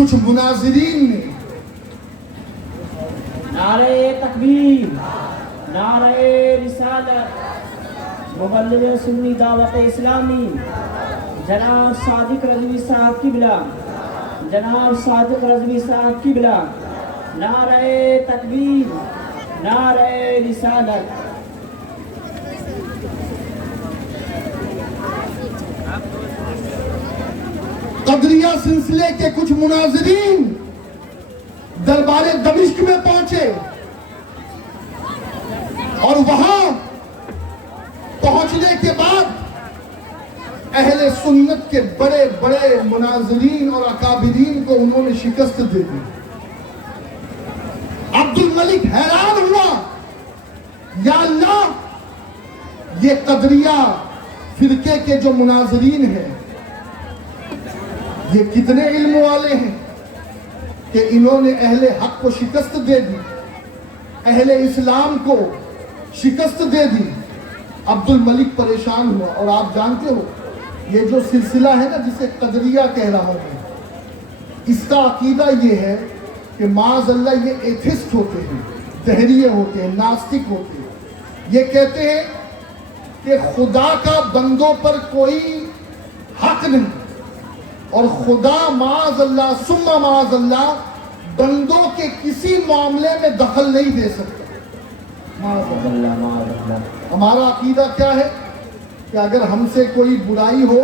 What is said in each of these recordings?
کچھ مناظرین نے نعرہ تکبیر، نعرہ رسالت، مبلغ سنی دعوت اسلامی جناب صادق رضوی صاحب قبلہ، جناب صادق رضوی صاحب قبلہ، نعرہ تکبیر، نعرہ رسالت۔ قدریہ سلسلے کے کچھ مناظرین دربار دمشق میں پہنچے اور وہاں پہنچنے کے بعد اہل سنت کے بڑے بڑے مناظرین اور اکابرین کو انہوں نے شکست دے دی۔ عبد الملک حیران ہوا، یا اللہ، یہ قدریہ فرقے کے جو مناظرین ہیں یہ کتنے علم والے ہیں کہ انہوں نے اہل حق کو شکست دے دی، اہل اسلام کو شکست دے دی۔ عبد الملک پریشان ہوا، اور آپ جانتے ہو یہ جو سلسلہ ہے نا جسے قدریہ کہہ رہا ہوں میں، اس کا عقیدہ یہ ہے کہ معاذ اللہ یہ ایتھسٹ ہوتے ہیں، دہریے ہوتے ہیں، ناستک ہوتے ہیں۔ یہ کہتے ہیں کہ خدا کا بندوں پر کوئی حق نہیں، اور خدا معاذ اللہ ثم معاذ اللہ بندوں کے کسی معاملے میں دخل نہیں دے سکتا۔ ہمارا عقیدہ کیا ہے کہ اگر ہم سے کوئی برائی ہو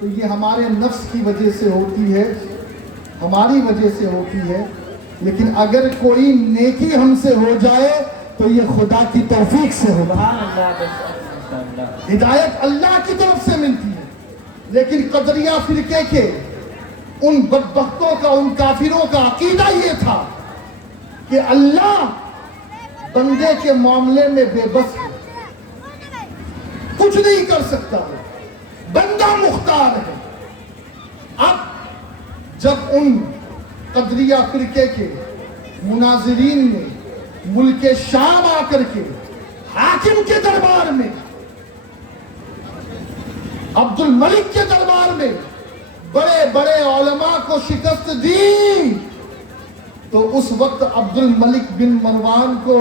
تو یہ ہمارے نفس کی وجہ سے ہوتی ہے، ہماری وجہ سے ہوتی ہے، لیکن اگر کوئی نیکی ہم سے ہو جائے تو یہ خدا کی توفیق سے ہوگا، ہدایت اللہ کی طرف سے ملتی ہے۔ لیکن قدریہ فرقے کے ان بدبختوں کا، ان کافروں کا عقیدہ یہ تھا کہ اللہ بندے کے معاملے میں بے بس ہے، کچھ نہیں کر سکتا ہے، بندہ مختار ہے۔ اب جب ان قدریہ فرقے کے مناظرین نے ملک شام آ کر کے حاکم کے دربار میں، عبد الملک کے دربار میں بڑے بڑے علماء کو شکست دی، تو اس وقت عبد الملک بن مروان کو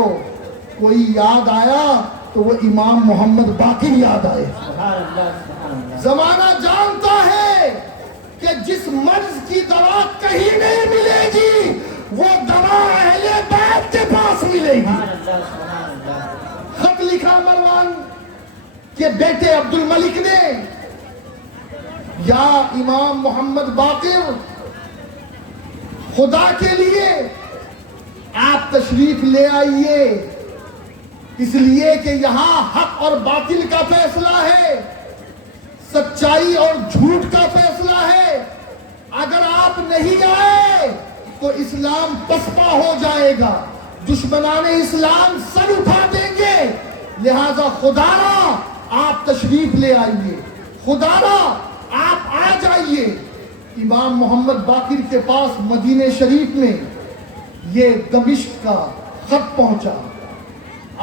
کوئی یاد آیا تو وہ امام محمد باقر یاد آئے۔ زمانہ جانتا ہے کہ جس مرض کی دوا کہیں نہیں ملے گی وہ دوا اہل بیت کے پاس ملے گی۔ خط لکھا مروان کے بیٹے عبد الملک نے، یا امام محمد باقر، خدا کے لیے آپ تشریف لے آئیے، اس لیے کہ یہاں حق اور باطل کا فیصلہ ہے، سچائی اور جھوٹ کا فیصلہ ہے۔ اگر آپ نہیں آئے تو اسلام پسپا ہو جائے گا، دشمنان اسلام سر اٹھا دیں گے، لہذا خدا را آپ تشریف لے آئیے، خدا را آپ آ جائیے۔ امام محمد باقر کے پاس مدینہ شریف میں یہ دمشق کا خط پہنچا۔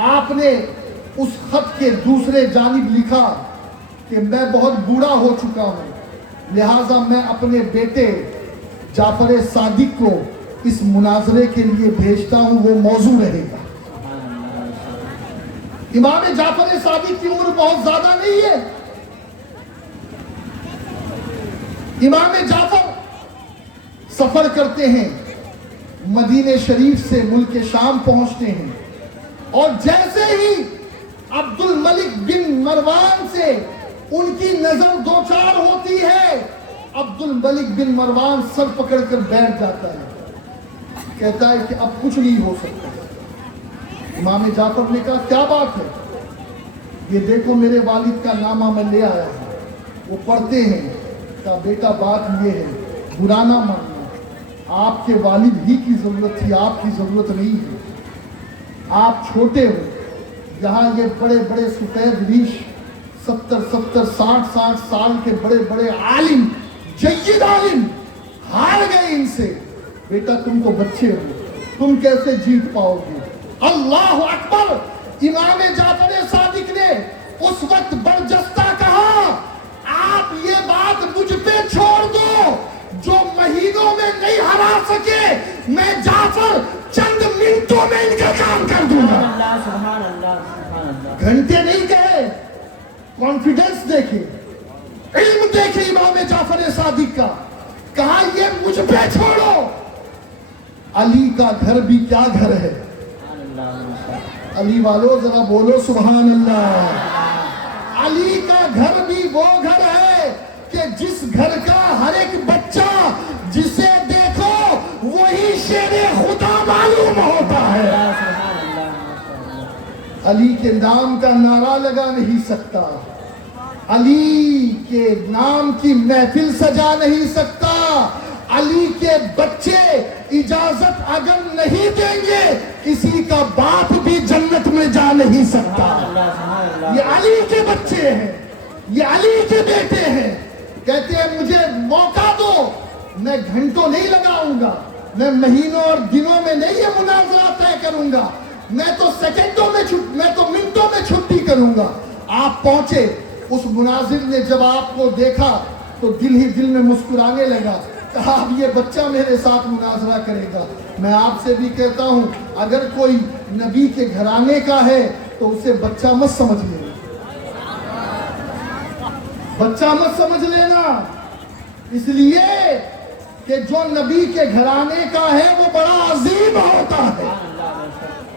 آپ نے اس خط کے دوسرے جانب لکھا کہ میں بہت بوڑھا ہو چکا ہوں، لہٰذا میں اپنے بیٹے جعفر صادق کو اس مناظرے کے لیے بھیجتا ہوں، وہ موضوع رہے گا۔ امام جعفر صادق کی عمر بہت زیادہ نہیں ہے۔ امام جعفر سفر کرتے ہیں، مدینہ شریف سے ملک شام پہنچتے ہیں، اور جیسے ہی عبد الملک بن مروان سے ان کی نظر دوچار ہوتی ہے، عبد الملک بن مروان سر پکڑ کر بیٹھ جاتا ہے، کہتا ہے کہ اب کچھ نہیں ہو سکتا۔ امام جعفر نے کہا کیا بات ہے؟ یہ دیکھو میرے والد کا نامہ میں لے آیا ہوں۔ وہ پڑھتے ہیں، کہا بیٹا بات یہ ہے، برا نہ ماننا، آپ کے والد ہی کی ضرورت تھی، آپ کی ضرورت نہیں ہے۔ آپ چھوٹے ہو، یہاں یہ بڑے بڑے سفید ریش 70-60 سال کے بڑے بڑے عالم، جید عالم ہار گئے ان سے، بیٹا تم کو بچے ہو، تم کیسے جیت پاؤ گے؟ اللہ اکبر! امام جعفر صادق نے اس وقت برجستہ کہا، آپ یہ بات مجھ پہ چھوڑ دو، جو مہینوں میں نہیں ہرا کرا سکے میں جعفر چند منٹوں میں ان کا کام کر دوں گا. سبحان اللہ سبحان اللہ. گھنٹے نہیں کہے, کانفیڈنس دیکھے, علم دیکھے امام جعفر صادق کا. کہا یہ مجھ پہ چھوڑو. علی کا گھر بھی کیا گھر ہے. علی والو ذرا بولو سبحان اللہ. علی کا گھر بھی وہ گھر ہے کہ جس گھر کا ہر ایک بچہ جسے دیکھو وہی شیر خدا معلوم ہوتا ہے. علی کے نام کا نعرہ لگا نہیں سکتا, علی کے نام کی محفل سجا نہیں سکتا, علی کے بچے اجازت اگر نہیں دیں گے کسی کا باپ بھی جنت میں جا نہیں سکتا. یہ علی کے بچے ہیں, یہ علی کے بیٹے ہیں. کہتے ہیں مجھے موقع دو, میں گھنٹوں نہیں لگاؤں گا, میں مہینوں اور دنوں میں نہیں یہ مناظرہ طے کروں گا, میں تو سیکنڈوں میں میں تو منٹوں میں چھٹی کروں گا. آپ پہنچے, اس مناظر نے جب آپ کو دیکھا تو دل ہی دل میں مسکرانے لگا. کہا اب یہ بچہ میرے ساتھ مناظرہ کرے گا. میں آپ سے بھی کہتا ہوں اگر کوئی نبی کے گھرانے کا ہے تو اسے بچہ مت سمجھ لینا, بچہ مت سمجھ لینا, اس لیے کہ جو نبی کے گھرانے کا ہے وہ بڑا عظیم ہوتا ہے,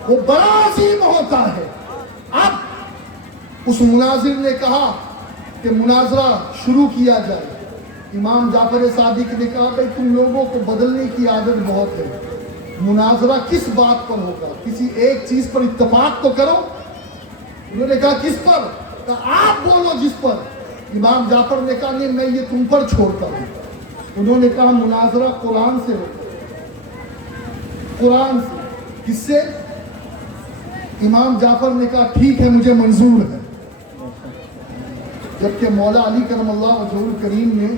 وہ بڑا عظیم ہوتا ہے. اب اس مناظر نے کہا کہ مناظرہ شروع کیا جائے. امام جعفر صادق نے کہا کہ تم لوگوں کو بدلنے کی عادت بہت ہے, مناظرہ کس بات پر ہوگا, کسی ایک چیز پر اتفاق تو کرو. انہوں نے کہا کس پر؟ کہا آپ بولو جس پر. امام جعفر نے کہا نہیں میں یہ تم پر چھوڑتا ہوں. انہوں نے کہا مناظرہ قرآن سے ہوگا, قرآن سے. کس سے؟ امام جعفر نے کہا ٹھیک ہے مجھے منظور ہے. جبکہ مولا علی کرم اللہ وجہہ الکریم نے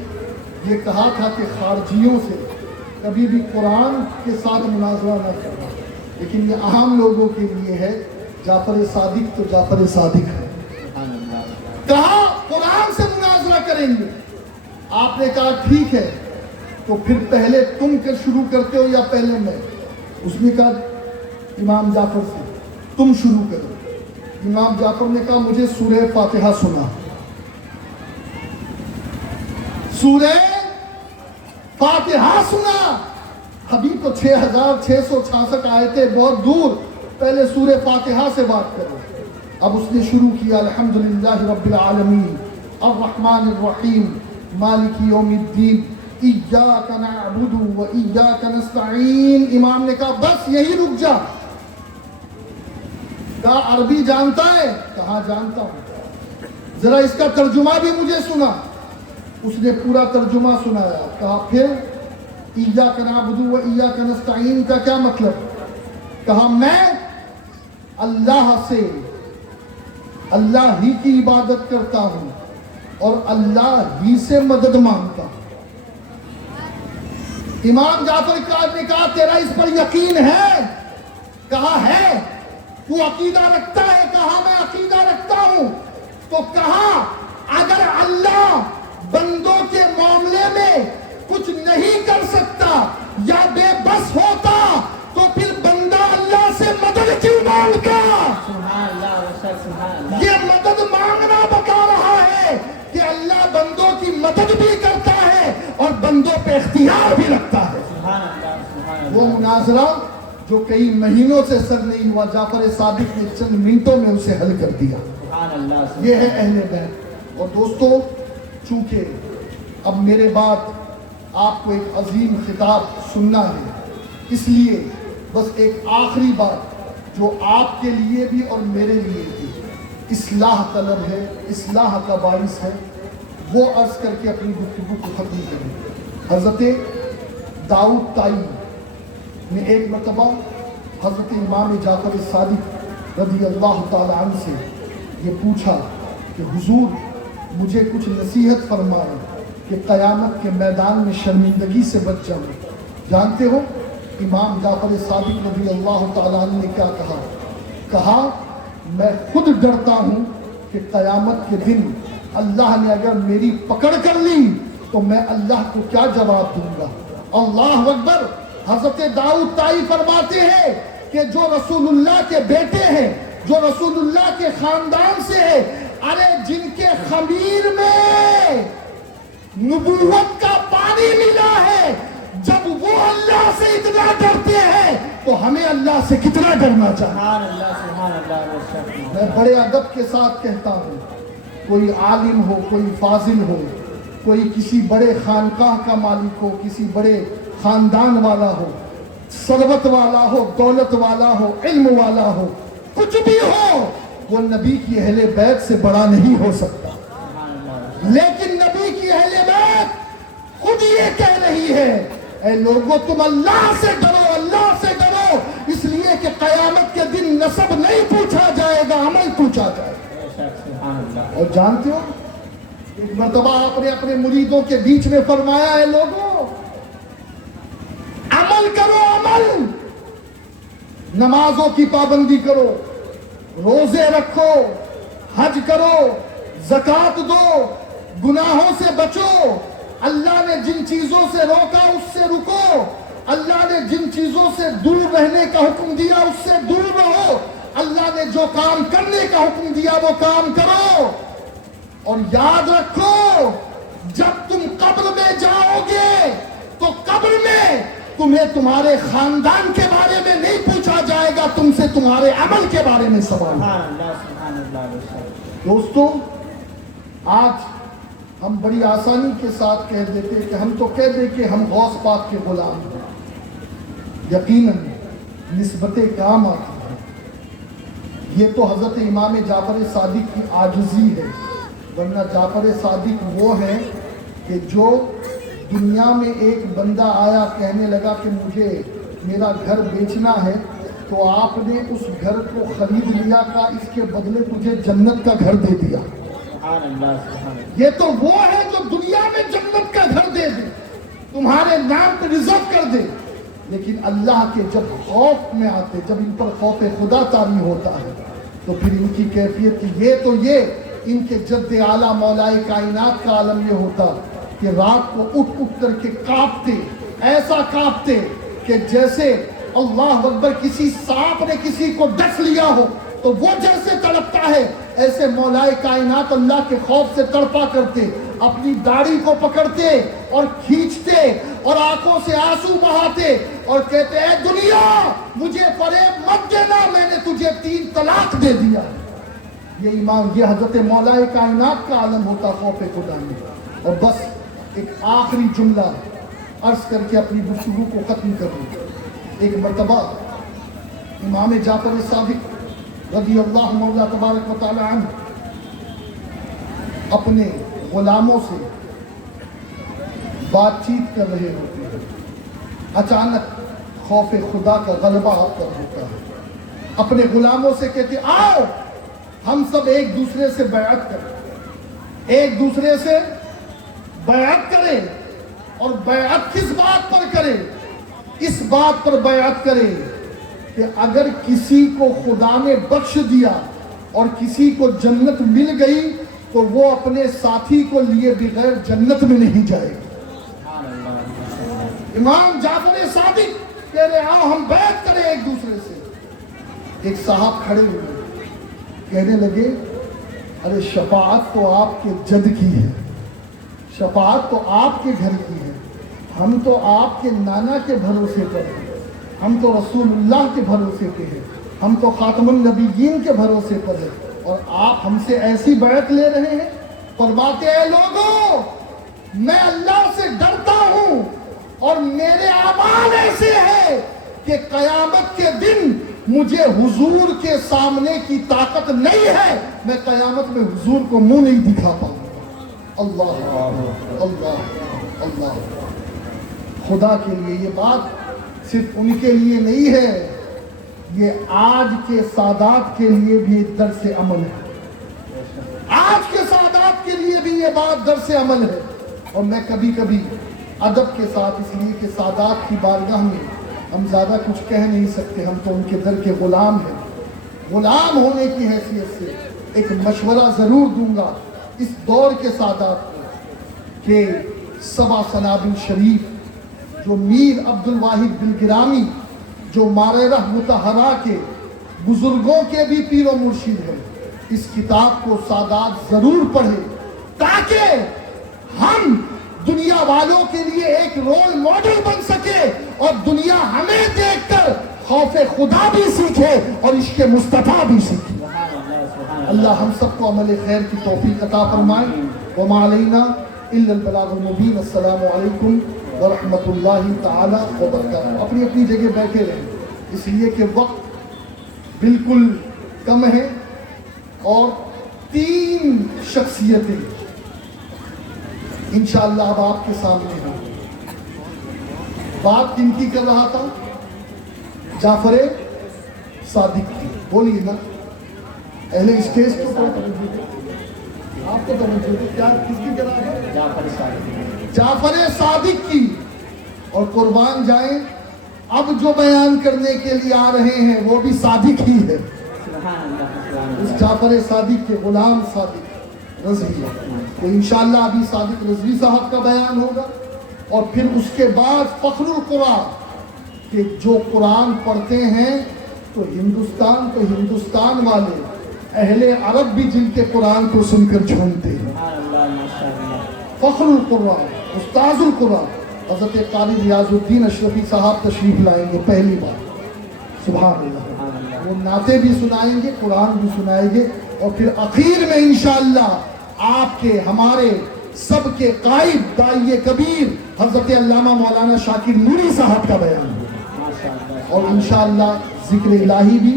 یہ کہا تھا کہ خارجیوں سے کبھی بھی قرآن کے ساتھ مناظرہ نہ کرنا, لیکن یہ عام لوگوں کے لیے ہے. جعفر صادق تو جعفر صادق ہے. کہا قرآن سے مناظرہ کریں گے. آپ نے کہا ٹھیک ہے, تو پھر پہلے تم کر شروع کرتے ہو یا پہلے میں؟ اس نے کہا امام جعفر سے تم شروع کرو. امام جعفر نے کہا مجھے سورہ فاتحہ سنا. سورہ فاتحہ سنا. ابھی تو 6666 آیتیں بہت دور, پہلے سورہ فاتحہ سے بات کرو. اب اس نے شروع کیا الحمدللہ رب العالمین الرحمن الرحیم مالک یوم الدین ایاک نعبد و ایاک نستعین. امام نے کہا بس یہی رک جا. کہا عربی جانتا ہے؟ کہا جانتا ہوں. ذرا اس کا ترجمہ بھی مجھے سنا. اس نے پورا ترجمہ سنایا. کہا پھر ایاک نعبد و ایاک نستعین کا کیا مطلب؟ کہا میں اللہ سے اللہ ہی کی عبادت کرتا ہوں اور اللہ ہی سے مدد مانگتا ہوں. امام جعفر نے کہا تیرا اس پر یقین ہے؟ کہا ہے. تو عقیدہ رکھتا ہے؟ کہا میں عقیدہ رکھتا ہوں. تو کہا اگر اللہ بندوں کے معاملے میں کچھ نہیں کر سکتا یا بے بس ہوتا تو پھر بندہ اللہ سے مدد کیوں مانگتا؟ یہ مدد مانگنا بتا رہا ہے کہ اللہ بندوں کی مدد بھی کرتا ہے اور بندوں پہ اختیار بھی رکھتا ہے. وہ مناظرہ جو کئی مہینوں سے سر نہیں ہوا, جعفر صادق نے چند منٹوں میں اسے حل کر دیا. یہ ہے اہل بیت. اور دوستو چونکہ اب میرے بعد آپ کو ایک عظیم خطاب سننا ہے, اس لیے بس ایک آخری بات جو آپ کے لیے بھی اور میرے لیے بھی اصلاح طلب ہے, اصلاح کا باعث ہے, وہ عرض کر کے اپنی گفتگو کو ختم کریں. حضرت داؤد طائی نے ایک مرتبہ حضرت امام جعفر صادق رضی اللہ تعالی عنہ سے یہ پوچھا کہ حضور مجھے کچھ نصیحت فرمائیں کہ قیامت کے میدان میں شرمندگی سے بچ جاؤں. جانتے ہو امام جعفر صادق رضی اللہ تعالیٰ عنہ نے کیا کہا؟ کہا میں خود ڈرتا ہوں کہ قیامت کے دن اللہ نے اگر میری پکڑ کر لی تو میں اللہ کو کیا جواب دوں گا. اللہ اکبر. حضرت داؤد طائی فرماتے ہیں کہ جو رسول اللہ کے بیٹے ہیں, جو رسول اللہ کے خاندان سے ہیں, ارے جن کے خمیر میں نبوت کا پانی ملا ہے, جب وہ اللہ سے اتنا ڈرتے ہیں تو ہمیں اللہ سے کتنا ڈرنا چاہیے. سبحان اللہ سبحان اللہ. میں بڑے ادب کے ساتھ کہتا ہوں, کوئی عالم ہو, کوئی فاضل ہو, کوئی کسی بڑے خانقاہ کا مالک ہو, کسی بڑے خاندان والا ہو, ثروت والا ہو, دولت والا ہو, علم والا ہو, کچھ بھی ہو, وہ نبی کی اہل بیت سے بڑا نہیں ہو سکتا. لیکن نبی کی اہل بیت خود یہ کہہ رہی ہے, اے لوگوں تم اللہ سے ڈرو, اللہ سے ڈرو, اس لیے کہ قیامت کے دن نسب نہیں پوچھا جائے گا, عمل پوچھا جائے گا. اور جانتے ہو, ایک مرتبہ آپ نے اپنے مریدوں کے بیچ میں فرمایا, ہے لوگوں عمل کرو, عمل, نمازوں کی پابندی کرو, روزے رکھو, حج کرو, زکات دو, گناہوں سے بچو, اللہ نے جن چیزوں سے روکا اس سے رکو, اللہ نے جن چیزوں سے دور رہنے کا حکم دیا اس سے دور رہو, اللہ نے جو کام کرنے کا حکم دیا وہ کام کرو. اور یاد رکھو, جب تم قبر میں جاؤ گے تو قبر میں تمہیں تمہارے خاندان کے بارے میں نہیں پوچھا جائے گا, تم سے تمہارے عمل کے بارے میں سوال. دوستو, آج ہم بڑی آسانی کے ساتھ کہہ دیتے کہ ہم تو کہہ دیں کہ ہم غوث پاک کے غلام ہیں. یقیناً نسبتیں کام آتی ہیں. یہ تو حضرت امام جعفر صادق کی عاجزی ہے, ورنہ جعفر صادق وہ ہے کہ جو دنیا میں ایک بندہ آیا کہنے لگا کہ مجھے میرا گھر بیچنا ہے, تو آپ نے اس گھر کو خرید لیا, کا اس کے بدلے تجھے جنت کا گھر دے دیا. یہ تو وہ ہے جو دنیا میں جنت کا گھر دے دے, تمہارے نام پہ ریزرو کر دے. لیکن اللہ کے جب خوف میں آتے, جب ان پر خوف خدا طاری ہوتا ہے, تو پھر ان کی کیفیت یہ ان کے جد اعلیٰ مولائے کائنات کا عالم یہ ہوتا کہ رات کو اٹھ اٹھ کر کے کانپتے, ایسا کانپتے کہ جیسے اللہ اکبر کسی سانپ نے کسی کو ڈس لیا ہو, تو وہ جیسے تڑپتا ہے ایسے مولائے کائنات اللہ کے خوف سے تڑپا کرتے, اپنی داڑھی کو پکڑتے اور کھینچتے اور آنکھوں سے آنسو بہاتے اور کہتے, اے دنیا مجھے فریب مت دینا, میں نے تجھے 3 طلاق دے دیا. یہ ایمان, یہ حضرت مولائے کائنات کا عالم ہوتا خوف خدا میں. اور بس ایک آخری جملہ عرض کر کے اپنی گفتگو کو ختم کروں. ایک مرتبہ امام جعفر صادق رضی اللہ مولا تبارک و تعالی عنہ اپنے غلاموں سے بات چیت کر رہے ہوتے ہیں. اچانک خوف خدا کا غلبہ آپ پر ہوتا ہے. اپنے غلاموں سے کہتے, آؤ ہم سب ایک دوسرے سے بیعت کریں, ایک دوسرے سے بیعت کریں. اور بیعت کس بات پر کریں؟ اس بات پر بیعت کریں کہ اگر کسی کو خدا نے بخش دیا اور کسی کو جنت مل گئی تو وہ اپنے ساتھی کو لیے بغیر جنت میں نہیں جائے گا. امام جعفر صادق کہہ رہے, آؤ ہم بیعت کریں ایک دوسرے سے. ایک صاحب کھڑے ہوئے, کہنے لگے, ارے شفاعت تو آپ کے جد کی ہے, شفاعت تو آپ کے گھر کی ہے, ہم تو آپ کے نانا کے بھروسے پر ہیں, ہم تو رسول اللہ کے بھروسے پہ ہیں, ہم تو خاتم النبیین کے بھروسے پر ہیں, اور آپ ہم سے ایسی بیعت لے رہے ہیں. فرماتے ہیں, لوگوں میں اللہ سے ڈرتا ہوں اور میرے اعمال ایسے ہیں کہ قیامت کے دن مجھے حضور کے سامنے کی طاقت نہیں ہے, میں قیامت میں حضور کو منہ نہیں دکھا پاؤں. اللہ اللہ اللہ. خدا کے لیے یہ بات صرف ان کے لیے نہیں ہے, یہ آج کے سادات کے لیے بھی ایک درس عمل ہے. آج کے سادات کے لیے بھی یہ بات درس عمل ہے. اور میں کبھی کبھی ادب کے ساتھ, اس لیے کہ سادات کی بارگاہ میں ہم زیادہ کچھ کہہ نہیں سکتے, ہم تو ان کے در کے غلام ہیں. غلام ہونے کی حیثیت سے ایک مشورہ ضرور دوں گا اس دور کے سادات کو کہ سبا سنابل شریف جو میر عبد الواحد دلگرامی جو ماررہ مطہرہ کے بزرگوں کے بھی پیر و مرشد ہے، اس کتاب کو سادات ضرور پڑھے تاکہ ہم دنیا والوں کے لیے ایک رول ماڈل بن سکے اور دنیا ہمیں دیکھ کر خوف خدا بھی سیکھے اور عشق مصطفیٰ بھی سیکھے۔ اللہ ہم سب کو عمل خیر کی توفیق عطا فرمائے۔ وما علینا الا البلاغ المبین۔ السلام علیکم ورحمۃ اللہ تعالی وبرکاتہ۔ اپنی اپنی جگہ بیٹھے رہیں اس لیے کہ وقت بالکل کم ہے اور 3 شخصیتیں انشاءاللہ اب آپ کے سامنے ہیں۔ بات کن کی کر رہا تھا؟ جعفر صادق کی۔ بولیے نا اہل اسٹیج کو آپ کو توجہ دے، کیا کس کی کر رہا تھا؟ جعفر صادق۔ جعفر صادق کی۔ اور قربان جائیں اب جو بیان کرنے کے لیے آ رہے ہیں وہ بھی صادق ہی ہے، سبحان اللہ سبحان اس اللہ۔ جعفر صادق کے غلام صادق رضوی۔ تو انشاءاللہ ابھی صادق رضوی صاحب کا بیان ہوگا اور پھر اس کے بعد فخر القرآن کہ جو قرآن پڑھتے ہیں تو ہندوستان والے اہل عرب بھی جن کے قرآن کو سن کر جھومتے ہیں۔ سبحان اللہ ماشاء اللہ۔ فخر القرآن، استاذ القرآن حضرت قاری ریاض الدین اشرفی صاحب تشریف لائیں گے پہلی بار۔ سبحان اللہ۔ سبحان اللہ۔ وہ نعتیں بھی سنائیں گے، قرآن بھی سنائیں گے اور پھر اخیر میں انشاءاللہ آپ کے ہمارے سب کے قائد داعی کبیر حضرت علامہ مولانا شاکر نوری صاحب کا بیان ہوگا ماشاء اللہ۔ اور انشاءاللہ ذکر الہی بھی،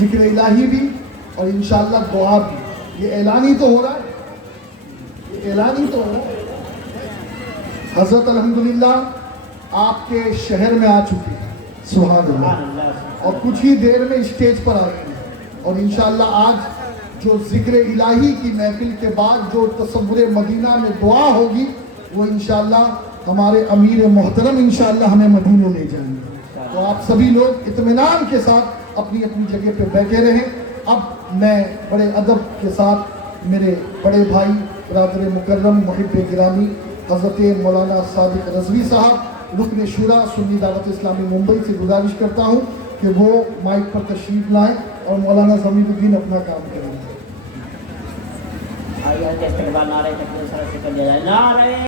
ذکر الہی بھی اور انشاءاللہ دعا بھی۔ یہ اعلان ہی تو ہو رہا ہے، یہ اعلان ہی تو ہو رہا ہے۔ حضرت الحمدللہ آپ کے شہر میں آ چکی ہے، سبحان سبحان اللہ، اللہ۔ اور کچھ ہی دیر میں اسٹیج پر آ گئی اور انشاءاللہ آج جو ذکر الہی کی محفل کے بعد جو تصور مدینہ میں دعا ہوگی وہ انشاءاللہ ہمارے امیر محترم انشاءاللہ ہمیں مدینے لے جائیں گے۔ تو آپ سبھی لوگ اطمینان کے ساتھ اپنی اپنی جگہ پہ بیٹھے رہیں۔ اب میں بڑے ادب کے ساتھ میرے بڑے بھائی برادر مکرم محب گرامی حضرت مولانا صادق رضوی صاحب رکن شورا سنی دعوت اسلامی ممبئی سے گزارش کرتا ہوں کہ وہ مائک پر تشریف لائیں اور مولانا ضمیر الدین اپنا کام کریں۔ آئیے استقبال نعرہ تکبیر سر سے کر دیا جائے۔ نعرہ